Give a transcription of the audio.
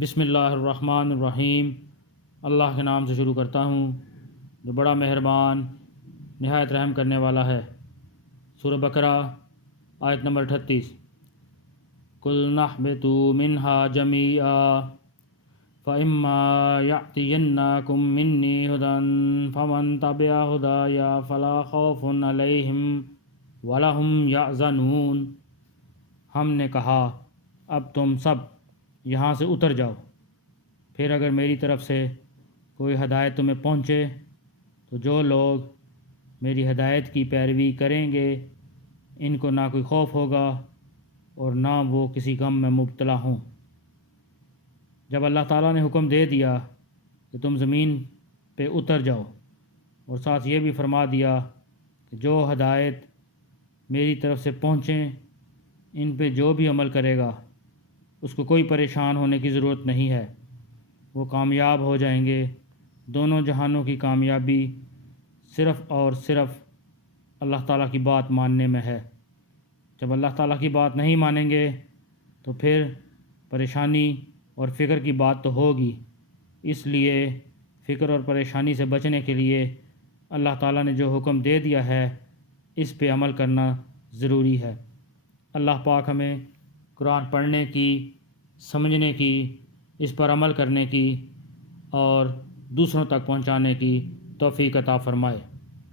بسم اللہ الرحمن الرحیم۔ اللہ کے نام سے شروع کرتا ہوں جو بڑا مہربان نہایت رحم کرنے والا ہے۔ سورہ بقرہ آیت نمبر 38۔ قُلْ نَهْبِطُوا مِنْهَا جَمِيعًا فَإِمَّا يَأْتِيَنَّكُم مِّنِّي هُدًى فَمَن تَبِعَ هُدَايَ فَلَا خَوْفٌ عَلَيْهِمْ وَلَا هُمْ يَحْزَنُونَ۔ ہم نے کہا اب تم سب یہاں سے اتر جاؤ، پھر اگر میری طرف سے کوئی ہدایت تمہیں پہنچے تو جو لوگ میری ہدایت کی پیروی کریں گے ان کو نہ کوئی خوف ہوگا اور نہ وہ کسی غم میں مبتلا ہوں۔ جب اللہ تعالیٰ نے حکم دے دیا کہ تم زمین پہ اتر جاؤ اور ساتھ یہ بھی فرما دیا کہ جو ہدایت میری طرف سے پہنچیں ان پہ جو بھی عمل کرے گا اس کو کوئی پریشان ہونے کی ضرورت نہیں ہے، وہ کامیاب ہو جائیں گے۔ دونوں جہانوں کی کامیابی صرف اور صرف اللہ تعالیٰ کی بات ماننے میں ہے۔ جب اللہ تعالیٰ کی بات نہیں مانیں گے تو پھر پریشانی اور فکر کی بات تو ہوگی، اس لیے فکر اور پریشانی سے بچنے کے لیے اللہ تعالیٰ نے جو حکم دے دیا ہے اس پہ عمل کرنا ضروری ہے۔ اللہ پاک ہمیں قرآن پڑھنے کی، سمجھنے کی، اس پر عمل کرنے کی اور دوسروں تک پہنچانے کی توفیق عطا فرمائے۔